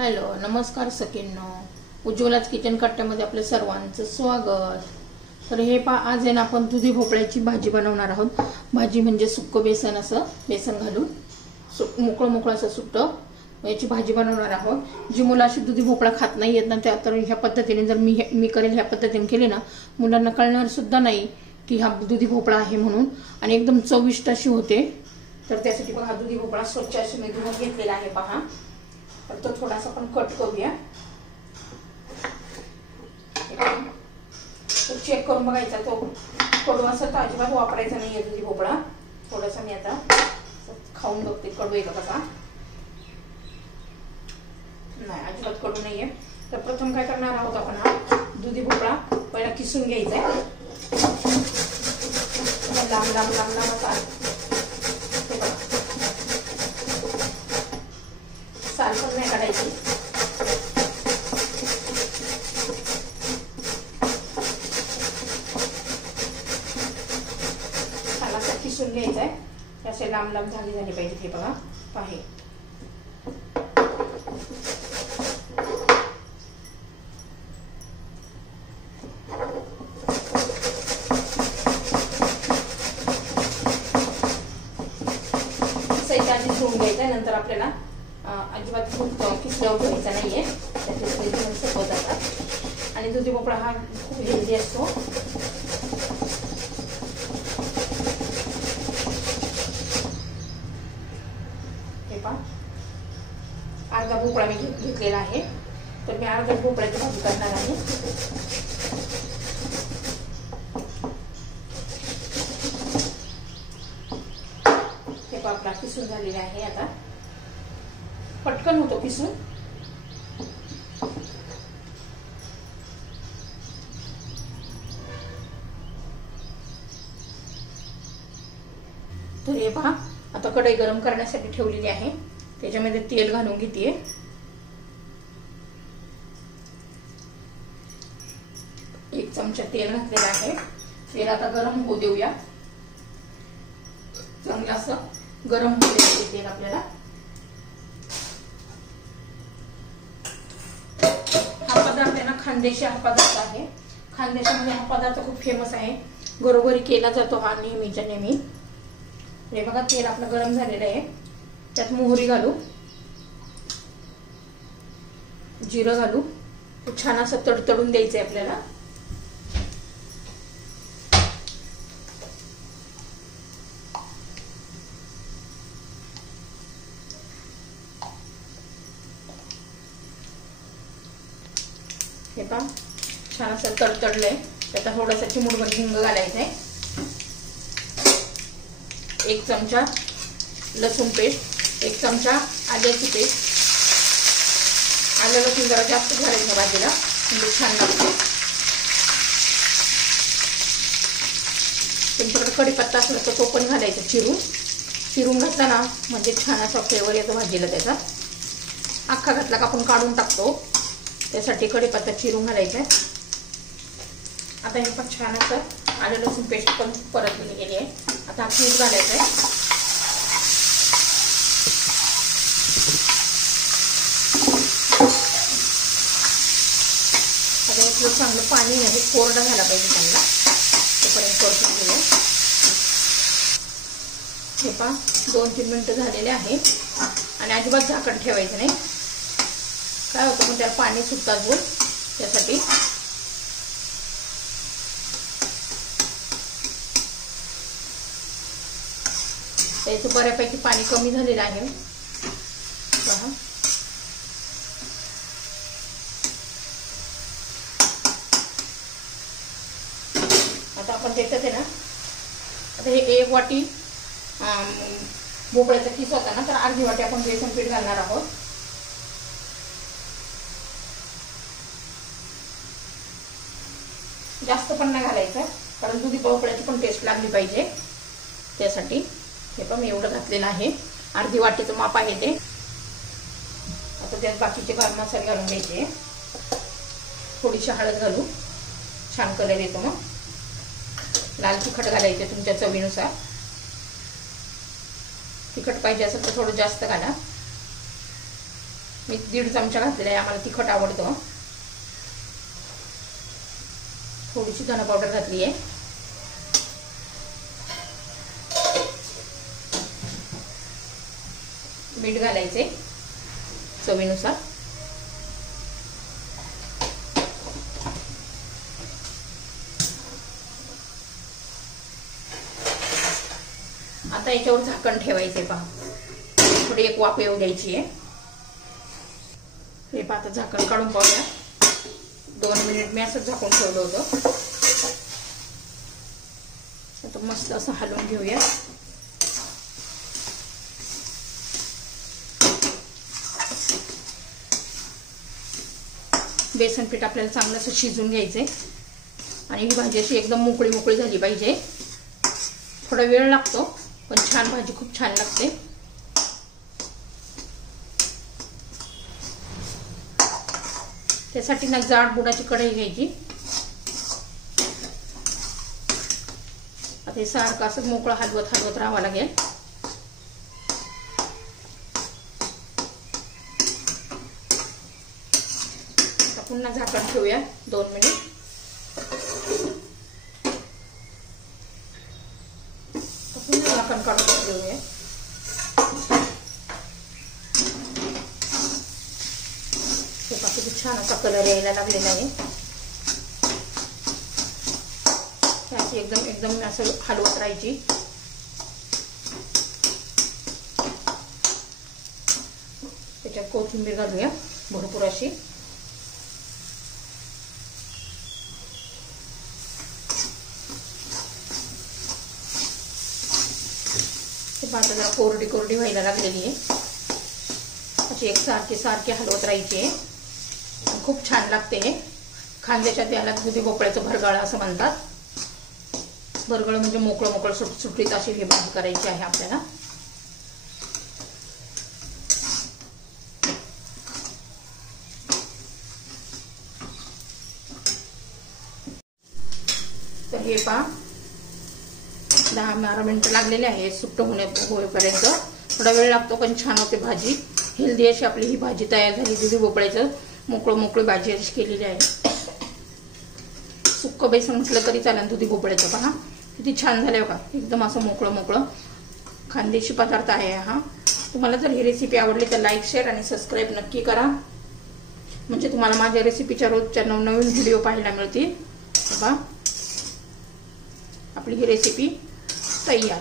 Hello नमस्कार सखींनो, उज्ज्वलाच kitchen कट्ट्यामध्ये आपल्या सर्वांचं स्वागत। तर हे आज आहे ना, आपण दुधी भोपळ्याची भाजी बनवणार आहोत। भाजी म्हणजे सुक्क बेसन, असं बेसन घालून मोकळं मोकळं असं सुट्ट याची भाजी बनवणार आहोत। जी मुलं अशी दुधी भोपळा खात नाही येत ना, त्या तर ह्या पद्धतीने जर मी करेल ह्या पद्धतीने केली ना, मुलांना कळणार सुद्धा नाही की हा दुधी भोपळा आहे म्हणून, आणि एकदम चविष्ट अशी होते। तर त्यासाठी बघा, दुधी भोपळा स्वच्छ अशी मी धुवून घेतलेला आहे पहा। तर तो थोडासा आपण कट करूया। तो चेक करून बघायचा, तो कडू असेल तर अजिबात वापरायचा नाहीये दुधी भोपळा। थोडासा मी आता खाऊन बघते, कडू आहे का कसा। नाही, अजिबात कडू नाहीये। तर प्रथम काय करणार आहोत आपण, हा दुधी भोपळा पहिला किसून घ्यायचा आहे। लांब लांब लांब लांब असा साल पण नाही काढायची। साल असा किसून घ्यायचा आहे, असे लांब लांब धागे झाले पाहिजे। हे बघा पाहे, आधी धुवून घ्यायचा, नंतर आपल्याला अजिबात खूप किसल्यावर ठेवायचा नाहीये, त्याचे सपत जातात। आणि दुधी भोपळा हा खूप हेल्दी असतो। हे पहा, अर्धा भोपळा मी घेतलेला आहे। तर मी अर्धा भोपळ्याची भाजी करणार आहे। हे पहा, आपला किसून झालेला आहे। आता पटकन होतो किसून। तर हे पहा, आता कढई गरम करण्यासाठी ठेवलेली आहे, त्याच्यामध्ये तेल घालून घेते। एक चमचा तेल घातलेला आहे। तेल आता गरम होऊ देऊया, चांगलं असं गरम होऊ द्यायचे तेल आपल्याला। हा पदार्थ आहे ना, खानदेशी हा पदार्थ आहे। खानदेशामध्ये हा पदार्थ खूप फेमस आहे, घरोघरी केला जातो हा नेहमीच्या नेहमी। हे बघा, तेल आपलं गरम झालेलं आहे, त्यात मोहरी घालू, जिरं घालू, छान असं तडतडून द्यायचंय आपल्याला। हे पहा, छान असं तडतडलंय, त्यात थोडासा चिमूटभर हिंग घालायचंय, एक चमचा लसूण पेस्ट, एक चमचा आल्याची पेस्ट। आलं लसूण जरा जास्त घालायचं भाजीला, म्हणजे छान लागते। तुमच्याकडे कढीपत्ता असला तर तो पण घालायचा, चिरून घातला ना म्हणजे छान असा फ्लेवर येतो भाजीला त्याचा। अख्खा घातला का आपण काढून टाकतो, त्यासाठी कढीपत्ता चिरून घालायचा आहे। आता हे पण छान असं आलं लसूण पेस्ट पण परतली गेली आहे। आता पीठ घालायचं आहे। आता यातलं चांगलं पाणी आहे, कोरडा झाला पाहिजे चांगला, तोपर्यंत परतून घेऊया। हे पहा, 2-3 मिनिटं झालेले आहे, आणि अजिबात झाकण ठेवायचं नाही। काय होतं पण त्याला पाणी सुटतात बोल, त्यासाठी। त्याचं बऱ्यापैकी पाणी कमी झालेलं आहे पहा। आता आपण त्याच्यात आहे ना, आता हे 1 वाटी भोपळ्याचा किस होता ना, तर अर्धी वाटी आपण बेसन पीठ घालणार आहोत। जास्त पण नाही घालायचं, कारण दुधी भोपळ्याची पण टेस्ट लागली पाहिजे त्यासाठी। हे पण मी एवढं घातलेलं आहे, अर्धी वाटीचं माप आहे ते। आता त्यात बाकीचे गरम मसाले घालून घ्यायचे, थोडीशी हळद घालू, छान कलर येतो मग। लाल तिखट घालायचे तुमच्या चवीनुसार, तिखट पाहिजे असेल तर थोडं जास्त घाला। मी 1.5 चमचा घातलेला आहे, आम्हाला तिखट आवडतं. थोडीशी धना पावडर घातली आहे. मीठ घालायचे चवीनुसार. आता याच्यावर झाकण ठेवायचे पहा. थोडी एक वाफ येऊ द्यायची आहे. हे पहा, आता झाकण काढून पाहूया. 2 मिनिट मी असं झाकून ठेवलं होतं. आता मस्त असं हलवून घेऊया. बेसन पीठ आपल्याला चांगलं असं शिजून घ्यायचंय आणि ही भाजी अशी एकदम मोकळी मोकळी झाली पाहिजे. थोडा वेळ लागतो पण छान भाजी खूप छान लागते. त्यासाठी ना जाड बुडाची कढई घ्यायची. आता हे सारखं असं मोकळं हलवत हलवत राहावं लागेल. आता पुन्हा झाकण ठेवूया 2 मिनिट. पुन्हा झाकण काढून घेऊया. किती छान असा कलर यायला लागलेला आहे. त्याची एकदम एकदम असं हलवत राहायची. त्याच्यात कोथिंबीर घालूया भरपूर अशी. भात जरा कोरडी कोरडी व्हायला लागलेली आहे. अशी एक सारखी हलवत राहायची आहे. खूप छान लागते हे. खांद्याच्या त्याला दुधी भोपळ्याचं भरगाळ असं म्हणतात. भरगळ म्हणजे मोकळं मोकळं सुटसुटीत अशी ही भाजी करायची आहे आपल्याला. तर हे पहा 10-12 मिनिटं लागलेले आहे सुट्ट होईपर्यंत. थोडा वेळ लागतो पण छान होते भाजी. हेल्दी अशी आपली ही भाजी तयार झाली. दुधी भोपळ्याचं मोकळी भाजी अशी केलेली आहे. सुक्क बेसन म्हटलं तरी चालेल. दुधी भोपळ्याचं पहा किती छान झालं का. एकदम असं मोकळं खानदेशी पदार्थ आहे हा. तुम्हाला जर ही रेसिपी आवडली तर लाईक शेअर आणि सबस्क्राईब नक्की करा. म्हणजे तुम्हाला माझ्या रेसिपीच्या रोजच्या नवनवीन व्हिडिओ पाहायला मिळतील. बघा आपली ही रेसिपी तयार.